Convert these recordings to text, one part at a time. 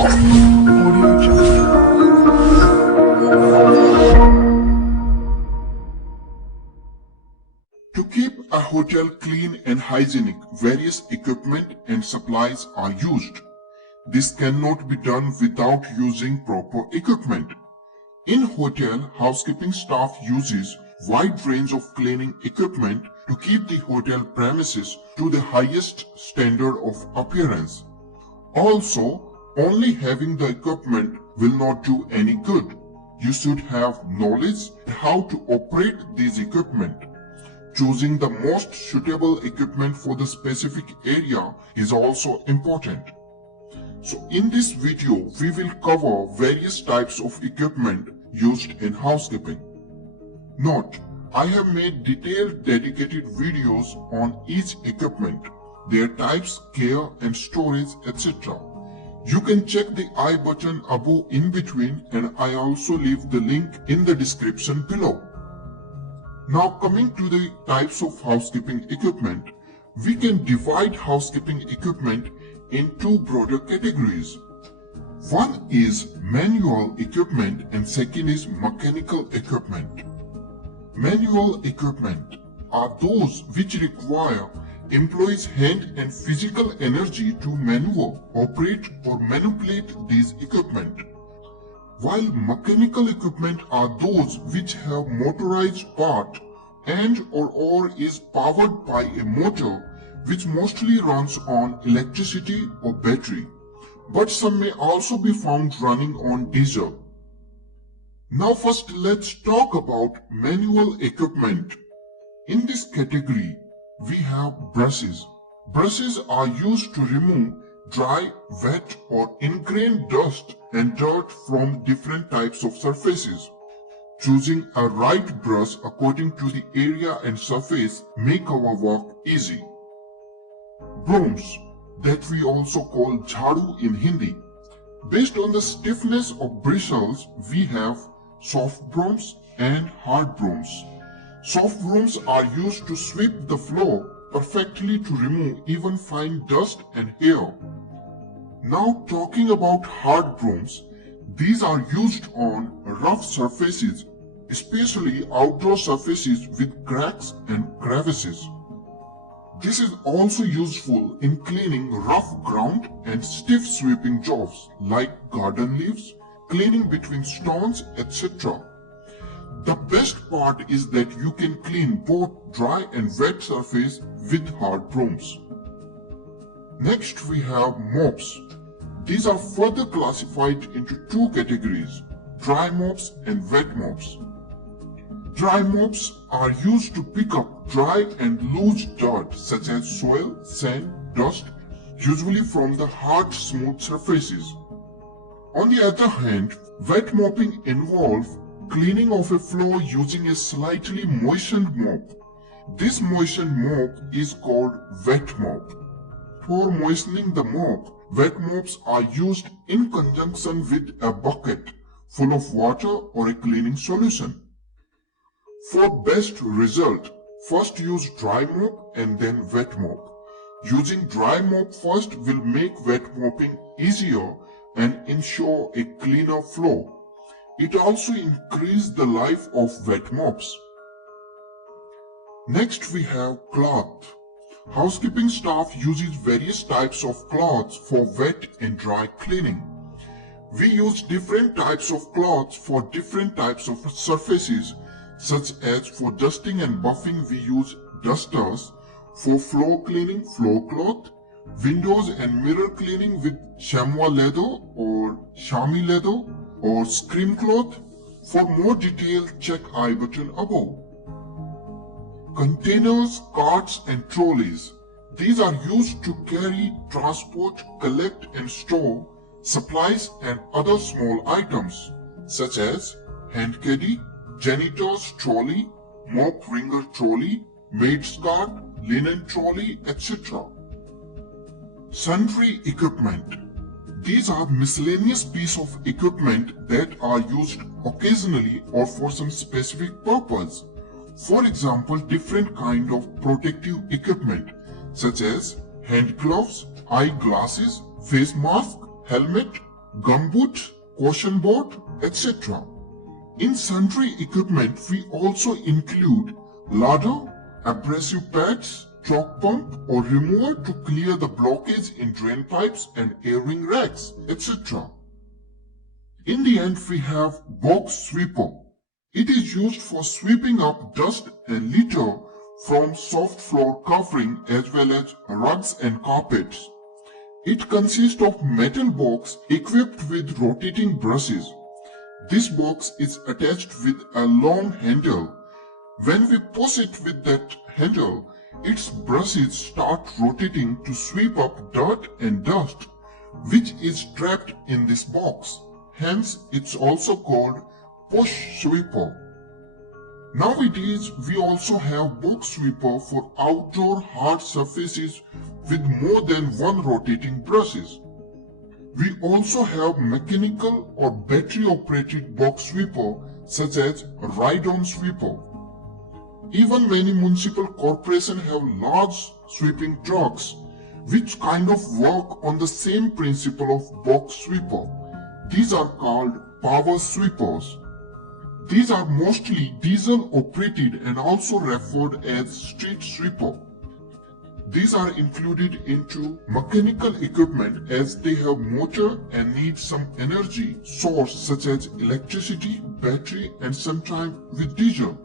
Audio Jungle. To keep a hotel clean and hygienic, various equipment and supplies are used. This cannot be done without using proper equipment. In hotel, housekeeping staff uses wide range of cleaning equipment to keep the hotel premises to the highest standard of appearance. Also, only having the equipment will not do any good. You should have knowledge how to operate these equipment. Choosing the most suitable equipment for the specific area is also important. So in this video, we will cover various types of equipment used in housekeeping. Note, I have made detailed dedicated videos on each equipment, their types, care and storage, etc. You can check the I button above in between, and I also leave the link in the description below. Now coming to the types of housekeeping equipment, we can divide housekeeping equipment in two broader categories. One is manual equipment and second is mechanical equipment. Manual equipment are those which require employees' hand and physical energy to maneuver, operate or manipulate these equipment. While mechanical equipment are those which have motorized part and or is powered by a motor which mostly runs on electricity or battery, but some may also be found running on diesel. Now first let's talk about manual equipment. In this category, we have brushes. Brushes are used to remove dry, wet or ingrained dust and dirt from different types of surfaces. Choosing a right brush according to the area and surface make our work easy. Brooms, that we also call jharu in Hindi. Based on the stiffness of bristles, we have soft brooms and hard brooms. Soft brooms are used to sweep the floor perfectly to remove even fine dust and hair. Now talking about hard brooms, these are used on rough surfaces, especially outdoor surfaces with cracks and crevices. This is also useful in cleaning rough ground and stiff sweeping jobs like garden leaves, cleaning between stones, etc. The best part is that you can clean both dry and wet surface with hard brooms. Next we have mops. These are further classified into two categories, dry mops and wet mops. Dry mops are used to pick up dry and loose dirt such as soil, sand, dust, usually from the hard smooth surfaces. On the other hand, wet mopping involves cleaning of a floor using a slightly moistened mop. This moistened mop is called wet mop. For moistening the mop, wet mops are used in conjunction with a bucket full of water or a cleaning solution. For best result, first use dry mop and then wet mop. Using dry mop first will make wet mopping easier and ensure a cleaner floor. It also increases the life of wet mops. Next we have cloth. Housekeeping staff uses various types of cloths for wet and dry cleaning. We use different types of cloths for different types of surfaces, such as for dusting and buffing we use dusters, for floor cleaning floor cloth, windows and mirror cleaning with chamois leather or chamois leather or scream cloth. For more detail, check I button above. Containers, carts and trolleys. These are used to carry, transport, collect and store supplies and other small items such as hand caddy, janitor's trolley, mop wringer trolley, maid's cart, linen trolley, etc. Sundry equipment. These are miscellaneous pieces of equipment that are used occasionally or for some specific purpose. For example, different kind of protective equipment such as hand gloves, eye glasses, face mask, helmet, gumboot, caution board, etc. In sundry equipment, we also include ladder, abrasive pads, chalk pump or remover to clear the blockage in drain pipes and airing racks, etc. In the end, we have box sweeper. It is used for sweeping up dust and litter from soft floor covering as well as rugs and carpets. It consists of metal box equipped with rotating brushes. This box is attached with a long handle. When we push it with that handle, its brushes start rotating to sweep up dirt and dust, which is trapped in this box. Hence, it's also called push sweeper. Nowadays, we also have box sweeper for outdoor hard surfaces with more than one rotating brushes. We also have mechanical or battery-operated box sweeper such as ride-on sweeper. Even many municipal corporations have large sweeping trucks which kind of work on the same principle of box sweeper. These are called power sweepers. These are mostly diesel operated and also referred as street sweeper. These are included into mechanical equipment as they have motor and need some energy source such as electricity, battery and sometimes with diesel.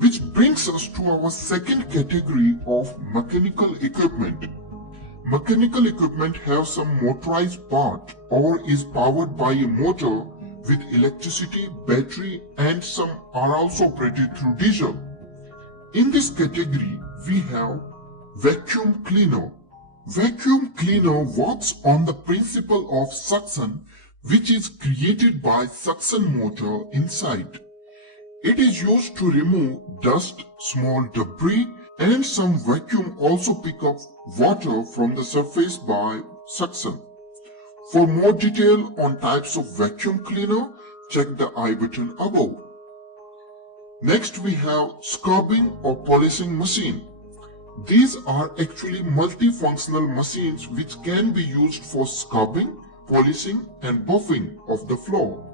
Which brings us to our second category of mechanical equipment. Mechanical equipment have some motorized part or is powered by a motor with electricity, battery and some are also operated through diesel. In this category, we have vacuum cleaner. Vacuum cleaner works on the principle of suction which is created by suction motor inside. It is used to remove dust, small debris and some vacuum also pick up water from the surface by suction. For more detail on types of vacuum cleaner, check the I button above. Next we have scrubbing or polishing machine. These are actually multifunctional machines which can be used for scrubbing, polishing and buffing of the floor.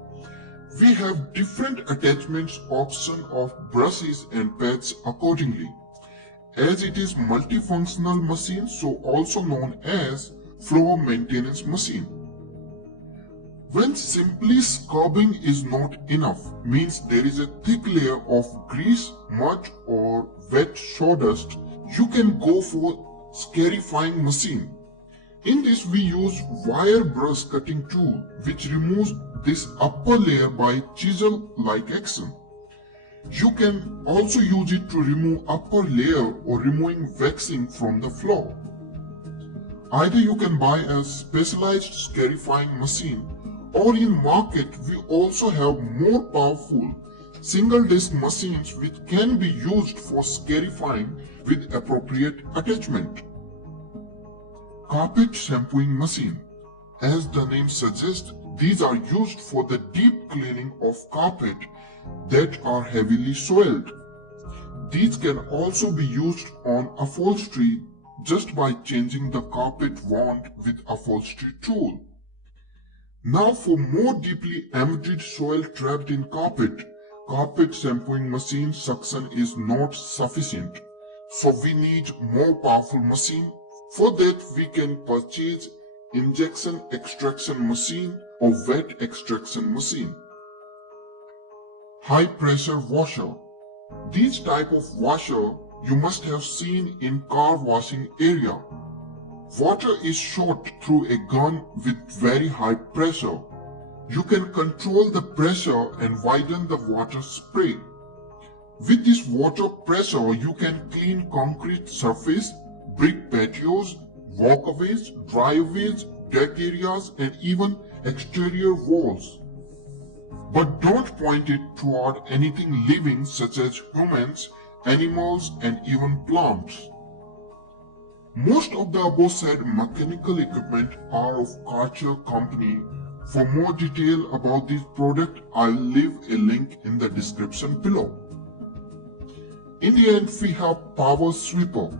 We have different attachments option of brushes and pads accordingly. As it is multifunctional machine, so also known as floor maintenance machine. When simply scrubbing is not enough, means there is a thick layer of grease, mud or wet sawdust, you can go for scarifying machine. In this we use wire brush cutting tool which removes this upper layer by chisel-like action. You can also use it to remove upper layer or removing waxing from the floor. Either you can buy a specialized scarifying machine or in market we also have more powerful single disc machines which can be used for scarifying with appropriate attachment. Carpet shampooing machine. As the name suggests, these are used for the deep cleaning of carpet that are heavily soiled. These can also be used on upholstery just by changing the carpet wand with upholstery tool. Now for more deeply embedded soil trapped in carpet shampooing machine suction is not sufficient. So we need more powerful machine. For that we can purchase injection extraction machine or wet extraction machine. High pressure washer. These type of washer you must have seen in car washing area. Water is shot through a gun with very high pressure. You can control the pressure and widen the water spray. With this water pressure, you can clean concrete surface, brick patios, walkways, driveways, deck areas and even exterior walls. But don't point it toward anything living such as humans, animals and even plants. Most of the above said mechanical equipment are of Karcher company. For more detail about this product, I'll leave a link in the description below. In the end, we have power sweeper.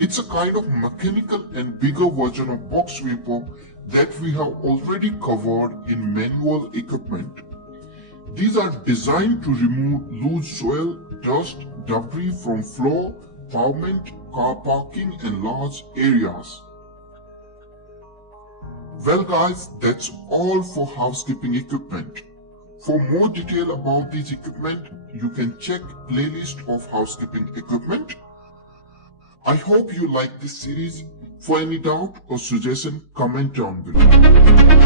It's a kind of mechanical and bigger version of box sweeper that we have already covered in manual equipment. These are designed to remove loose soil, dust, debris from floor, pavement, car parking and large areas. Well guys, that's all for housekeeping equipment. For more detail about these equipment, you can check playlist of housekeeping equipment. I hope you like this series. For any doubt or suggestion, comment down below.